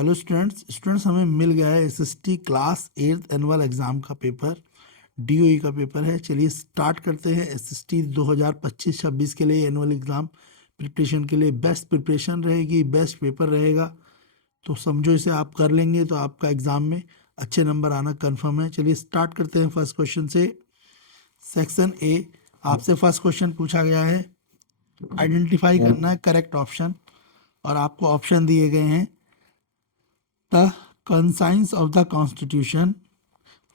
Hello students हमें मिल गया है SST class 8th annual exam का पेपर। डीओई का पेपर है। चलिए स्टार्ट करते हैं। एसएसटी 2025-26 के लिए एनुअल एग्ज़ाम प्रिपरेशन के लिए बेस्ट प्रिपरेशन रहेगी, बेस्ट पेपर रहेगा। तो समझो इसे आप कर लेंगे तो आपका एग्ज़ाम में अच्छे नंबर आना कन्फर्म है। चलिए स्टार्ट करते हैं फर्स्ट क्वेश्चन से। सेक्शन ए, आपसे फर्स्ट क्वेश्चन पूछा गया है, आइडेंटिफाई करना है करेक्ट ऑप्शन, और आपको ऑप्शन दिए गए हैं the conscience of the constitution.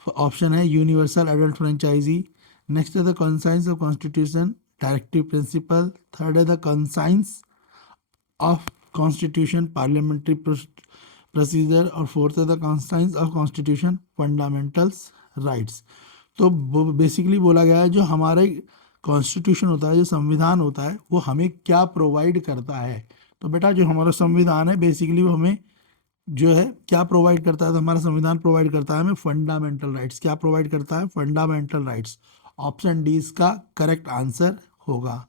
Option है यूनिवर्सल एडल्ट फ्रेंचाइजी, नेक्स्ट है the conscience of constitution directive principle, third है the conscience of constitution parliamentary procedure, और फोर्थ है the conscience of constitution fundamentals rights. तो basically बोला गया है जो हमारे कॉन्स्टिट्यूशन होता है, जो संविधान होता है, वो हमें क्या प्रोवाइड करता है। तो बेटा जो हमारा संविधान है बेसिकली वो हमें जो है क्या प्रोवाइड करता है, तो हमारा संविधान प्रोवाइड करता है हमें फंडामेंटल राइट्स। क्या प्रोवाइड करता है? Fundamental rights. ऑप्शन डी इसका करेक्ट आंसर होगा।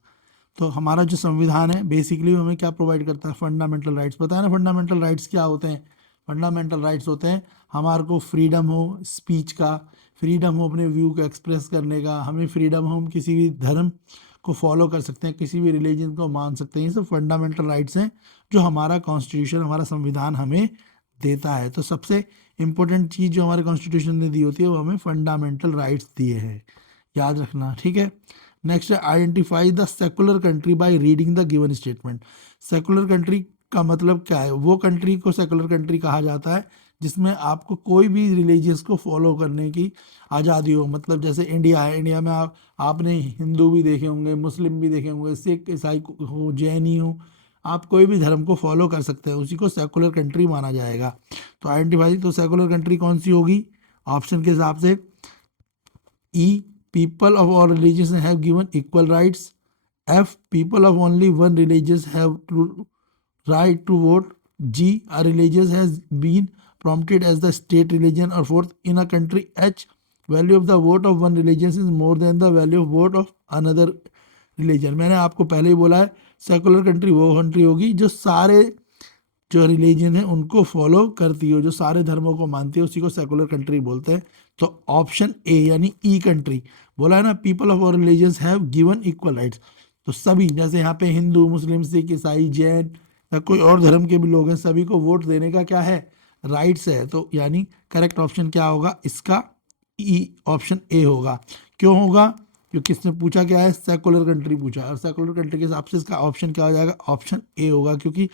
तो हमारा जो संविधान है बेसिकली हमें क्या प्रोवाइड करता है? Fundamental rights. पता है ना फंडामेंटल राइट्स क्या होते हैं? फंडामेंटल राइट्स होते हैं हमारे को फ्रीडम हो स्पीच का, फ्रीडम हो अपने व्यू को एक्सप्रेस करने का, हमें फ्रीडम हो हम किसी भी धर्म को फॉलो कर सकते हैं, किसी भी रिलीजन को मान सकते हैं। ये सब फंडामेंटल राइट्स हैं जो हमारा कॉन्स्टिट्यूशन, हमारा संविधान हमें देता है। तो सबसे इम्पोर्टेंट चीज़ जो हमारे कॉन्स्टिट्यूशन ने दी होती है वो हमें फंडामेंटल राइट्स दिए हैं, याद रखना, ठीक है। नेक्स्ट है identify the secular country by reading the given statement. Secular country का मतलब क्या है? वो कंट्री को सेकुलर कंट्री कहा जाता है जिसमें आपको कोई भी रिलीजियस को फॉलो करने की आज़ादी हो। मतलब जैसे इंडिया है, इंडिया में आपने हिंदू भी देखे होंगे, मुस्लिम भी देखे होंगे, सिख ईसाई हो, जैन ही हो, आप कोई भी धर्म को फॉलो कर सकते हैं, उसी को सेकुलर कंट्री माना जाएगा। तो आइडेंटिफाई, तो सेकुलर कंट्री कौन सी होगी ऑप्शन के हिसाब से? ई, people of all religions have given equal rights. F, people of only one religion have right to vote. G, a religion has been prompted as the state religion. Or fourth, in a country H, value of the vote of one religion is more than the value of vote of another religion. मैंने आपको पहले ही बोला है secular country वो country होगी जो सारे जो रिलीजन है उनको फॉलो करती हो, जो सारे धर्मों को मानती है, उसी को सेकुलर कंट्री बोलते हैं। तो ऑप्शन ए यानी ई कंट्री बोला है ना, people of all religions have given equal rights. तो सभी, जैसे यहाँ पे हिंदू, मुस्लिम, सिख, ईसाई, जैन या कोई और धर्म के भी लोग हैं, सभी को वोट देने का क्या है? राइट्स है। तो यानी करेक्ट ऑप्शन क्या होगा इसका? ई, ऑप्शन ए होगा। क्यों होगा? क्योंकि इसने पूछा क्या है? सेकुलर कंट्री पूछा है, और सेकुलर कंट्री के हिसाब से इसका ऑप्शन क्या हो जाएगा? ऑप्शन ए होगा, क्योंकि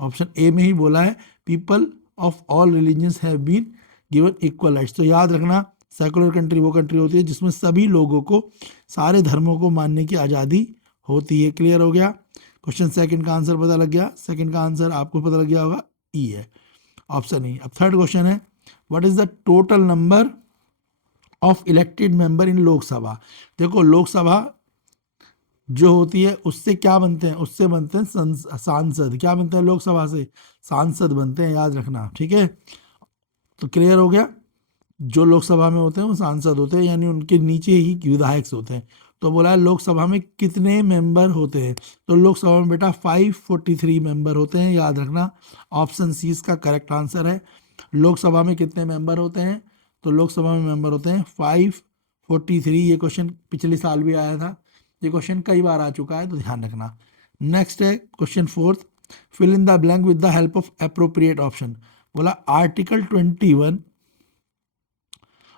ऑप्शन ए में ही बोला है people of all religions have been given equal rights. तो याद रखना सेकुलर कंट्री वो कंट्री होती है जिसमें सभी लोगों को सारे धर्मों को मानने की आज़ादी होती है। क्लियर हो गया? क्वेश्चन सेकंड का आंसर पता लग गया। सेकंड का आंसर आपको पता लग गया होगा, ई है, ऑप्शन ई। अब थर्ड क्वेश्चन है, what is the total number of elected member in Lok Sabha. देखो लोकसभा जो होती है उससे क्या बनते हैं? उससे बनते हैं सांसद। क्या बनते हैं लोकसभा से? सांसद बनते हैं, याद रखना, ठीक है। तो क्लियर हो गया, जो लोकसभा में होते हैं वो सांसद होते हैं, यानी उनके नीचे ही विधायक होते हैं। तो बोला है लोकसभा में कितने मेंबर होते हैं? तो लोकसभा में बेटा 543 मेंबर होते हैं, याद रखना। ऑप्शन सी इसका करेक्ट आंसर है। लोकसभा में कितने मेंबर होते हैं? तो लोकसभा में मेंबर होते हैं 543। ये क्वेश्चन पिछले साल भी आया था, ये क्वेश्चन कई बार आ चुका है, तो ध्यान रखना। नेक्स्ट है question fourth, fill in the blank with the help of appropriate option. बोला article 21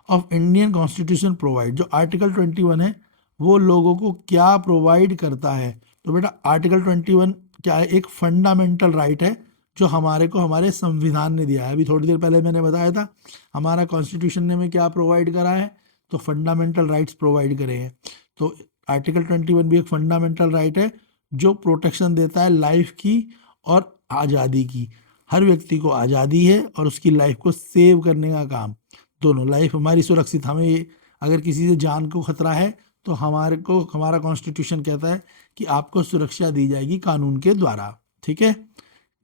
of Indian constitution provide. जो आर्टिकल 21 है वो लोगों को क्या प्रोवाइड करता है? तो बेटा आर्टिकल 21 क्या है? एक फंडामेंटल राइट है जो हमारे को हमारे संविधान ने दिया है। अभी थोड़ी देर पहले मैंने बताया था हमारा कॉन्स्टिट्यूशन ने हमें क्या प्रोवाइड करा है, तो फंडामेंटल राइट्स प्रोवाइड करे हैं। तो आर्टिकल 21 भी एक फंडामेंटल राइट है जो प्रोटेक्शन देता है लाइफ की और आज़ादी की। हर व्यक्ति को आज़ादी है और उसकी लाइफ को सेव करने का काम, दोनों, लाइफ हमारी सुरक्षित, हमें ये अगर किसी से जान को खतरा है तो हमारे को हमारा कॉन्स्टिट्यूशन कहता है कि आपको सुरक्षा दी जाएगी कानून के द्वारा, ठीक है।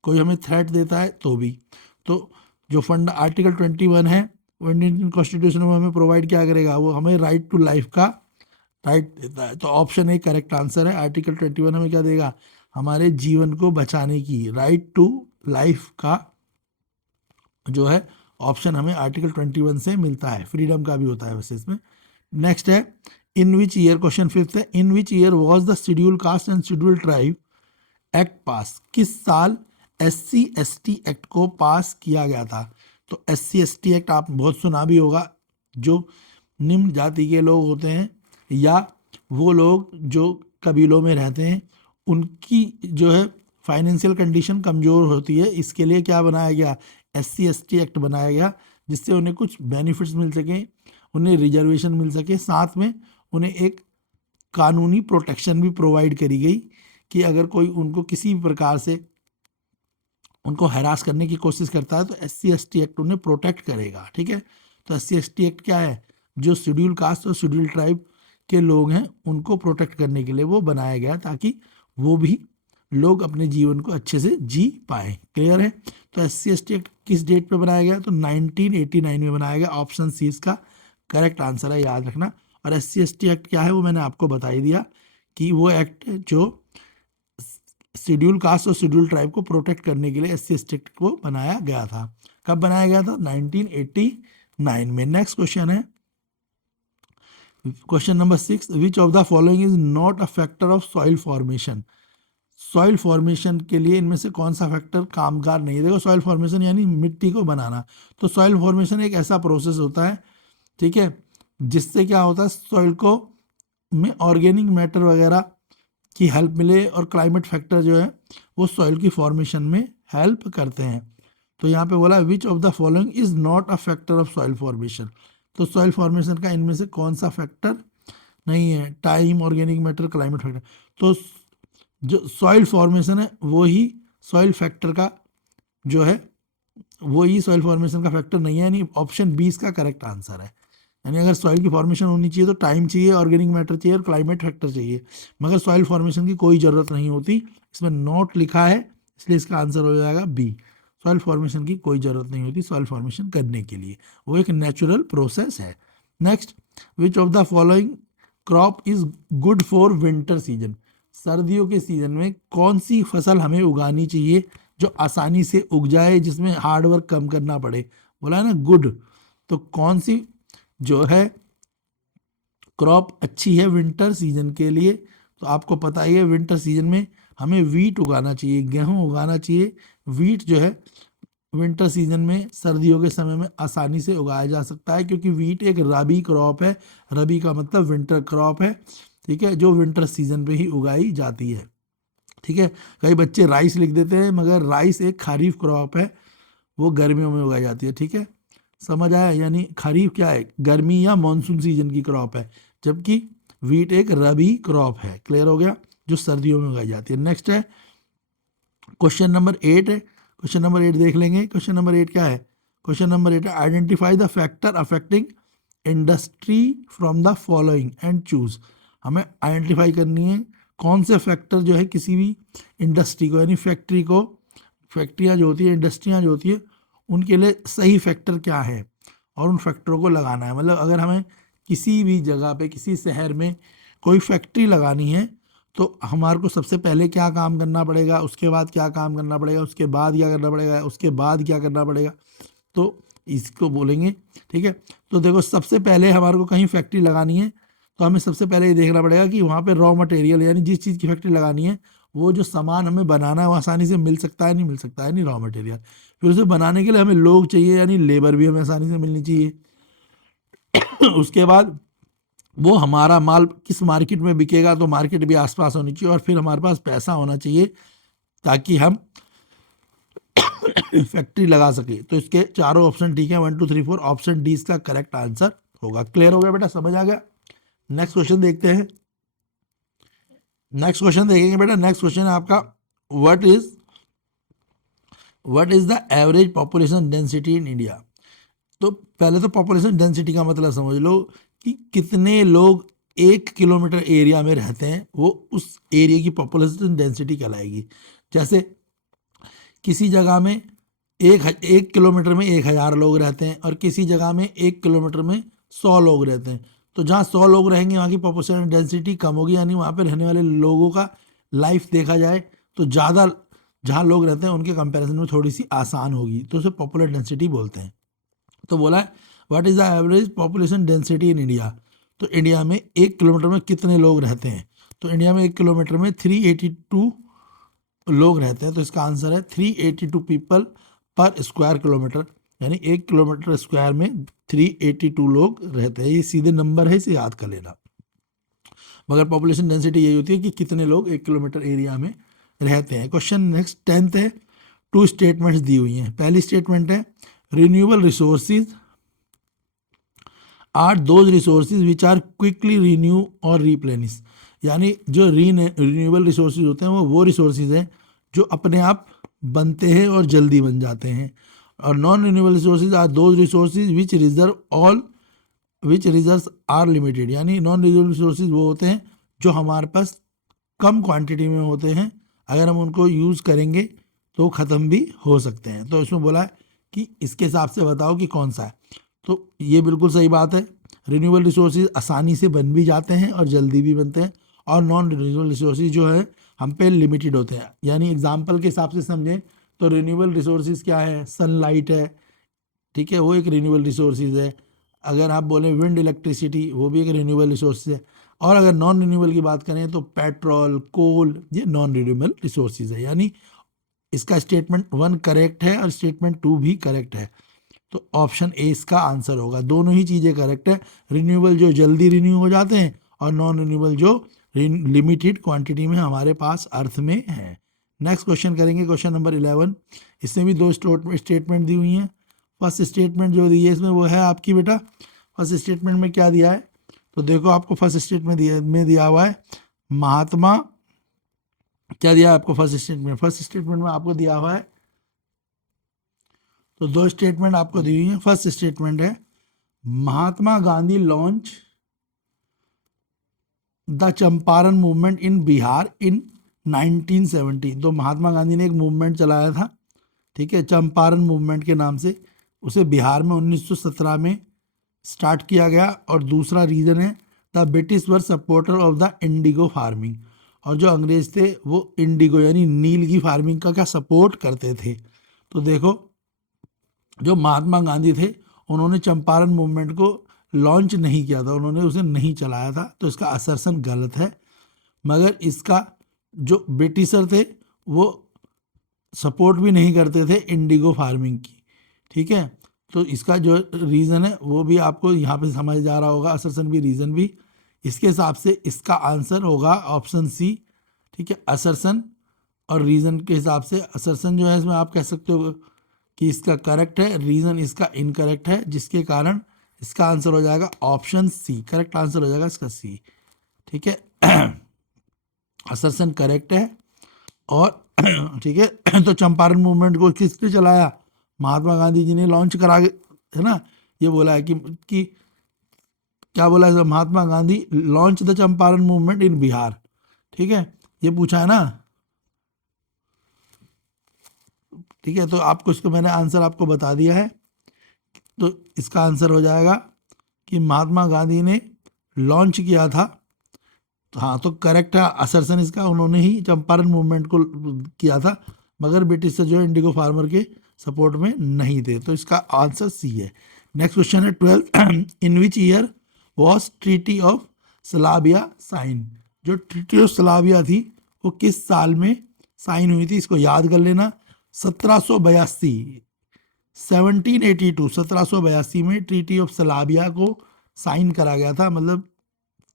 कोई हमें थ्रेट देता है तो भी। तो जो फंड आर्टिकल 21 है वो इंडियन कॉन्स्टिट्यूशन में हमें प्रोवाइड क्या करेगा? वो हमें राइट टू लाइफ का राइट देता है। तो ऑप्शन ए करेक्ट आंसर है। आर्टिकल 21 हमें क्या देगा? हमारे जीवन को बचाने की, राइट टू लाइफ का जो है ऑप्शन हमें आर्टिकल 21 से मिलता है, फ्रीडम का भी होता है वैसे इसमें। नेक्स्ट है in which year, question fifth है, in which year was the schedule caste and schedule tribe act pass, किस साल SC ST एक्ट को पास किया गया था। तो SC ST एक्ट आप बहुत सुना भी होगा, जो निम्न जाति के लोग होते हैं या वो लोग जो कबीलों में रहते हैं उनकी जो है फाइनेंशियल कंडीशन कमज़ोर होती है, इसके लिए क्या बनाया गया, SC ST एक्ट बनाया गया, जिससे उन्हें कुछ बेनिफिट्स मिल सकें, उन्हें रिजर्वेशन मिल सके, साथ में उन्हें एक कानूनी प्रोटेक्शन भी प्रोवाइड करी गई कि अगर कोई उनको किसी भी प्रकार से उनको हैरास करने की कोशिश करता है तो SC ST एक्ट उन्हें प्रोटेक्ट करेगा। ठीक है, तो SC ST एक्ट क्या है, जो शेड्यूल कास्ट और शेड्यूल ट्राइब के लोग हैं उनको प्रोटेक्ट करने के लिए वो बनाया गया, ताकि वो भी लोग अपने जीवन को अच्छे से जी पाए। क्लियर है। तो SC ST एक्ट किस डेट पे बनाया गया, तो 1989 में बनाया गया। ऑप्शन सी इसका करेक्ट आंसर है, याद रखना। और SC ST एक्ट क्या है वो मैंने आपको बता ही दिया कि वो एक्ट जो शेड्यूल कास्ट और शेड्यूल ट्राइब को प्रोटेक्ट करने के लिए SC ST एक्ट को बनाया गया था। कब बनाया गया था, 1989 में। नेक्स्ट क्वेश्चन है question number 6, which of the following is not a factor of soil formation. Soil formation के लिए इनमें से कौन सा फैक्टर कामगार नहीं है। देखो सॉइल फॉर्मेशन यानी मिट्टी को बनाना, तो सॉइल फॉर्मेशन एक ऐसा प्रोसेस होता है, ठीक है, जिससे क्या होता है सॉइल को में ऑर्गेनिक मैटर वगैरह की हेल्प मिले और क्लाइमेट फैक्टर जो है वो सॉइल की फॉर्मेशन में हेल्प करते हैं। तो यहाँ पे बोला which of the following is not a factor of soil formation. तो सॉइल फॉर्मेशन का इनमें से कौन सा फैक्टर नहीं है, time, organic matter, climate factor. तो जो सॉइल फॉर्मेशन है वो ही सॉइल फैक्टर का जो है वो ही सॉइल फॉर्मेशन का फैक्टर नहीं है, यानी ऑप्शन 20 का करेक्ट आंसर है। यानी अगर सॉइल की फॉर्मेशन होनी चाहिए तो टाइम चाहिए, ऑर्गेनिक मैटर चाहिए और क्लाइमेट फैक्टर चाहिए, मगर सॉइल फॉर्मेशन की कोई ज़रूरत नहीं होती। इसमें नॉट लिखा है इसलिए इसका आंसर हो जाएगा बी। सॉइल फॉर्मेशन की कोई ज़रूरत नहीं होती सॉइल फॉर्मेशन करने के लिए, वो एक नेचुरल प्रोसेस है। Next, which of the following crop is good for winter season. सर्दियों के सीजन में कौन सी फसल हमें उगानी चाहिए जो आसानी से उग जाए, जिसमें हार्ड वर्क कम करना पड़े। बोला है ना गुड, तो कौन सी जो है क्रॉप अच्छी है विंटर सीजन के लिए। तो आपको पता ही है विंटर सीजन में हमें वीट उगाना चाहिए, गेहूं उगाना चाहिए। वीट जो है विंटर सीजन में सर्दियों के समय में आसानी से उगाया जा सकता है, क्योंकि वीट एक रबी क्रॉप है। रबी का मतलब विंटर क्रॉप है, ठीक है, जो विंटर सीजन पे ही उगाई जाती है। ठीक है, कई बच्चे राइस लिख देते हैं, मगर राइस एक खरीफ क्रॉप है, वो गर्मियों में उगाई जाती है। ठीक है, समझ आया। यानी खरीफ क्या है, गर्मी या मानसून सीजन की क्रॉप है, जबकि वीट एक रबी क्रॉप है। क्लियर हो गया, जो सर्दियों में उगाई जाती है। नेक्स्ट है क्वेश्चन नंबर 8 है। क्वेश्चन नंबर 8 देख लेंगे। क्वेश्चन नंबर 8 क्या है, क्वेश्चन नंबर 8 है identify the factor affecting industry from the following and choose. हमें आइडेंटिफाई करनी है कौन से फैक्टर जो है किसी भी इंडस्ट्री को, यानी फैक्ट्री को, फैक्ट्रियाँ जो होती है, इंडस्ट्रियाँ जो होती है, उनके लिए सही फैक्टर क्या है और उन फैक्टरों को लगाना है। मतलब अगर हमें किसी भी जगह पे, किसी शहर में कोई फैक्ट्री लगानी है तो हमारे को सबसे पहले क्या काम करना पड़ेगा, उसके बाद क्या काम करना पड़ेगा, उसके बाद क्या करना पड़ेगा, उसके बाद क्या करना पड़ेगा, तो इसको बोलेंगे। ठीक है, तो देखो सबसे पहले हमारे को कहीं फैक्ट्री लगानी है तो हमें सबसे पहले ये देखना पड़ेगा कि वहाँ पे रॉ मटेरियल, यानी जिस चीज़ की फैक्ट्री लगानी है वो जो सामान हमें बनाना है वो आसानी से मिल सकता है नहीं मिल सकता है, नहीं रॉ मटेरियल। फिर उसे बनाने के लिए हमें लोग चाहिए, यानी लेबर भी हमें आसानी से मिलनी चाहिए। उसके बाद वो हमारा माल किस मार्केट में बिकेगा, तो मार्केट भी आसपास होनी चाहिए, और फिर हमारे पास पैसा होना चाहिए ताकि हम फैक्ट्री लगा सके। तो इसके चारों ऑप्शन ठीक है, 1 2 3 4, ऑप्शन डी इसका करेक्ट आंसर होगा। क्लियर हो गया बेटा, समझ आ गया। नेक्स्ट क्वेश्चन देखते हैं। नेक्स्ट क्वेश्चन देखेंगे बेटा। नेक्स्ट क्वेश्चन है आपका what is the average population density in India. तो पहले तो पॉपुलेशन डेंसिटी का मतलब समझ लो कि कितने लोग 1 किलोमीटर एरिया में रहते हैं, वो उस एरिया की पॉपुलेशन डेंसिटी कहलाएगी। जैसे किसी जगह में एक किलोमीटर में 1000 लोग रहते हैं और किसी जगह में 1 किलोमीटर में 100 लोग रहते हैं। तो जहाँ 100 लोग रहेंगे वहाँ की पॉपुलेशन डेंसिटी कम होगी, यानी वहाँ पे रहने वाले लोगों का लाइफ देखा जाए तो ज़्यादा जहाँ लोग रहते हैं उनके कंपैरिजन में थोड़ी सी आसान होगी, तो उसे पॉपुलर डेंसिटी बोलते हैं। तो बोला है what is the average population density in India, तो इंडिया में 1 किलोमीटर में कितने लोग रहते हैं, तो इंडिया में 1 किलोमीटर में 382 लोग रहते हैं, तो इसका आंसर है 382 पीपल पर स्क्वायर किलोमीटर, यानी 1 किलोमीटर स्क्वायर में 382 लोग रहते हैं। ये सीधे नंबर है, इसे याद कर लेना। मगर पॉपुलेशन डेंसिटी यही होती है कि कितने लोग 1 किलोमीटर एरिया में रहते हैं। क्वेश्चन नेक्स्ट 10th है, 2 स्टेटमेंट्स दी हुई हैं। पहली स्टेटमेंट है renewable resources are those resources which are quickly renew और रिप्लेनिश, यानी जो रिन्यूएबल रिसोर्सेज होते हैं वो रिसोर्सेज हैं जो अपने आप बनते हैं और जल्दी बन जाते हैं। और non renewable resources are those resources which reserves are limited, यानी नॉन रिन्यूएबल रिसोर्सेज वो होते हैं जो हमारे पास कम क्वांटिटी में होते हैं, अगर हम उनको यूज़ करेंगे तो ख़त्म भी हो सकते हैं। तो इसमें बोला है कि इसके हिसाब से बताओ कि कौन सा है, तो ये बिल्कुल सही बात है। रिन्यूएबल रिसोर्सेज आसानी से बन भी जाते हैं और जल्दी भी बनते हैं, और नॉन रिन्यूएबल रिसोर्सेज जो है हम पे लिमिटेड होते हैं। यानी एग्जांपल के हिसाब से समझें तो रिन्यूएबल रिसोर्सेज क्या है, सनलाइट है, ठीक है, वो एक रिन्यूएबल रिसोर्सेज है। अगर आप बोलें विंड इलेक्ट्रिसिटी, वो भी एक रिन्यूएबल रिसोर्स है। और अगर नॉन रिन्यूएबल की बात करें तो पेट्रोल, कोल, ये नॉन रिन्यूएबल रिसोर्सेज है। यानी इसका स्टेटमेंट 1 करेक्ट है और स्टेटमेंट 2 भी करेक्ट है, तो ऑप्शन ए इसका आंसर होगा। दोनों ही चीज़ें करेक्ट है, रिन्यूएबल जो जल्दी रिन्यू हो जाते हैं और नॉन रिन्यूएबल जो लिमिटेड क्वांटिटी में हमारे पास अर्थ में है। नेक्स्ट क्वेश्चन करेंगे, क्वेश्चन नंबर 11। इसमें भी 2 स्टेटमेंट दी हुई हैं। फर्स्ट स्टेटमेंट जो दी है इसमें वो है आपकी बेटा, फर्स्ट स्टेटमेंट में क्या दिया है, तो देखो आपको फर्स्ट स्टेटमेंट में दिया हुआ है महात्मा, क्या दिया है आपको फर्स्ट स्टेटमेंट में आपको दिया हुआ है, तो 2 स्टेटमेंट आपको दी हुई है। फर्स्ट स्टेटमेंट है Mahatma Gandhi launch the Champaran movement in Bihar in 1970, तो महात्मा गांधी ने एक मूवमेंट चलाया था, ठीक है, चंपारण मूवमेंट के नाम से, उसे बिहार में 1917 में स्टार्ट किया गया। और दूसरा रीज़न है the British were supporter of the Indigo farming, और जो अंग्रेज थे वो इंडिगो यानी नील की फार्मिंग का क्या सपोर्ट करते थे। तो देखो जो महात्मा गांधी थे उन्होंने चंपारण मूवमेंट को लॉन्च नहीं किया था, उन्होंने उसे नहीं चलाया था, तो इसका असर्शन गलत है। मगर इसका जो ब्रिटिशर थे वो सपोर्ट भी नहीं करते थे इंडिगो फार्मिंग की, ठीक है। तो इसका जो रीज़न है वो भी आपको यहाँ पे समझ जा रहा होगा, असर्शन भी रीज़न भी। इसके हिसाब से इसका आंसर होगा ऑप्शन सी, ठीक है, असर्शन और रीज़न के हिसाब से। असर्शन जो है इसमें आप कह सकते हो कि इसका करेक्ट है, रीज़न इसका इनकरेक्ट है, जिसके कारण इसका आंसर हो जाएगा ऑप्शन सी, करेक्ट आंसर हो जाएगा इसका सी, ठीक है। असर्शन करेक्ट है और ठीक है। तो चंपारण मूवमेंट को किसने चलाया, महात्मा गांधी जी ने लॉन्च करा के, है ना, ये बोला है कि क्या बोला है, Mahatma Gandhi launch the Champaran movement in Bihar, ठीक है, ये पूछा है ना, ठीक है। तो आपको इसको मैंने आंसर आपको बता दिया है, तो इसका आंसर हो जाएगा कि महात्मा गांधी ने लॉन्च किया था, तो हाँ, तो करेक्ट है असर्शन इसका, उन्होंने ही चंपारण मूवमेंट को किया था, मगर ब्रिटिश से जो है इंडिगो फार्मर के सपोर्ट में नहीं थे, तो इसका आंसर सी है। नेक्स्ट क्वेश्चन है 12, in which year was treaty of Salbai sign, जो ट्रीटी ऑफ सलाबिया थी वो किस साल में साइन हुई थी, इसको याद कर लेना। 1782, 1782 में ट्रीटी ऑफ सलाबिया को साइन करा गया था, मतलब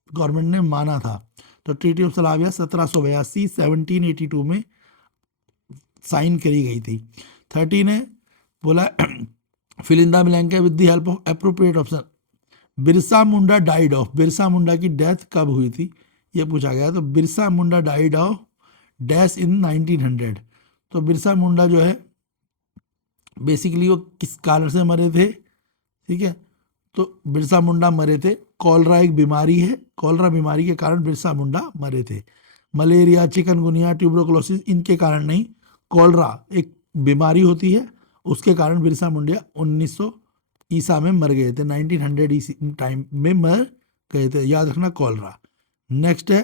गवर्नमेंट ने माना था। तो ट्रीटी ऑफ सलाबिया 1782 में साइन करी गई थी। 13 है बोला fill in the blank with the help of appropriate option, Birsa Munda died of, Birsa Munda की डेथ कब हुई थी ये पूछा गया। तो Birsa Munda died of dash in 1900, तो बिरसा मुंडा जो है बेसिकली वो किस कारण से मरे थे, ठीक है, तो बिरसा मुंडा मरे थे, कॉलरा एक बीमारी है, कॉलरा बीमारी के कारण बिरसा मुंडा मरे थे। मलेरिया, चिकनगुनिया, ट्यूबरकुलोसिस इनके कारण नहीं, कॉलरा एक बीमारी होती है उसके कारण बिरसा मुंडा 1900 ईसा में मर गए थे, 1900 ईसी टाइम में मर गए थे, याद रखना कॉलरा। नेक्स्ट है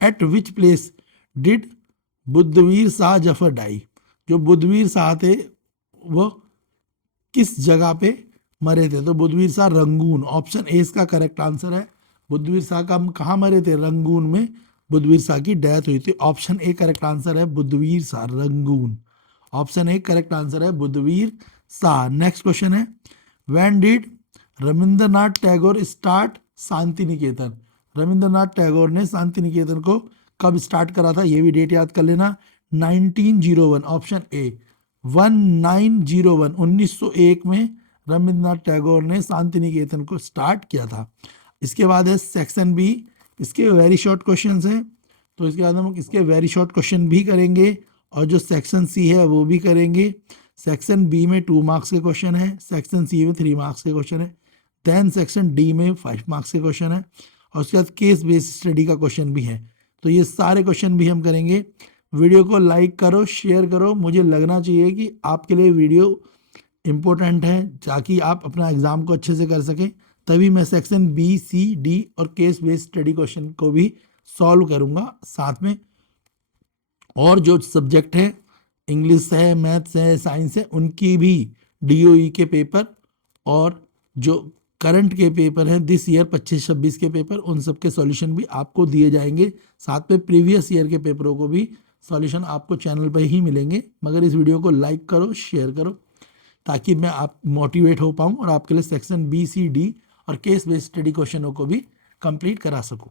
at which place did Bahadur Shah Zafar die, जो बुद्धवीर शाह थे वो किस जगह पे मरे थे? तो बुद्धवीर शाह रंगून, ऑप्शन ए इसका करेक्ट आंसर है। बुद्धवीर शाह का कहाँ मरे थे? रंगून में बुद्धवीर शाह की डेथ हुई थी। ऑप्शन ए करेक्ट आंसर है, Bahadur Shah Rangoon. Option A correct answer है, बुद्धवीर शाह। नेक्स्ट क्वेश्चन है, when did Rabindranath Tagore start Shanti Niketan? Rabindranath Tagore ने शांति निकेतन को कब स्टार्ट करा था? ये भी डेट याद कर लेना, 1901। ऑप्शन ए 1901, 1901 में रविंद्रनाथ टैगोर ने शांति निकेतन को स्टार्ट किया था। इसके बाद है सेक्शन बी, इसके वेरी शॉर्ट क्वेश्चंस हैं, तो इसके बाद हम इसके वेरी शॉर्ट क्वेश्चन भी करेंगे और जो सेक्शन सी है वो भी करेंगे। सेक्शन बी में 2 मार्क्स के क्वेश्चन है, सेक्शन सी में 3 मार्क्स के क्वेश्चन है, देन सेक्शन डी में 5 मार्क्स के क्वेश्चन है और उसके बाद केस बेस्ड स्टडी का क्वेश्चन भी है। तो ये सारे क्वेश्चन भी हम करेंगे। वीडियो को लाइक करो, शेयर करो, मुझे लगना चाहिए कि आपके लिए वीडियो इम्पोर्टेंट है ताकि आप अपना एग्जाम को अच्छे से कर सकें। तभी मैं सेक्शन बी, सी, डी और केस बेस्ड स्टडी क्वेश्चन को भी सॉल्व करूंगा साथ में। और जो सब्जेक्ट है, इंग्लिश है, मैथ्स है, साइंस है, उनकी भी डीओई के पेपर और जो करंट के पेपर हैं दिस ईयर 25-26 के पेपर, उन सब के सॉल्यूशन भी आपको दिए जाएंगे। साथ में प्रीवियस ईयर के पेपरों को भी सॉल्यूशन आपको चैनल पर ही मिलेंगे। मगर इस वीडियो को लाइक करो, शेयर करो ताकि मैं आप मोटिवेट हो पाऊँ और आपके लिए सेक्शन बी, सी, डी और केस बेस्ड स्टडी क्वेश्चनों को भी कंप्लीट करा सकूँ।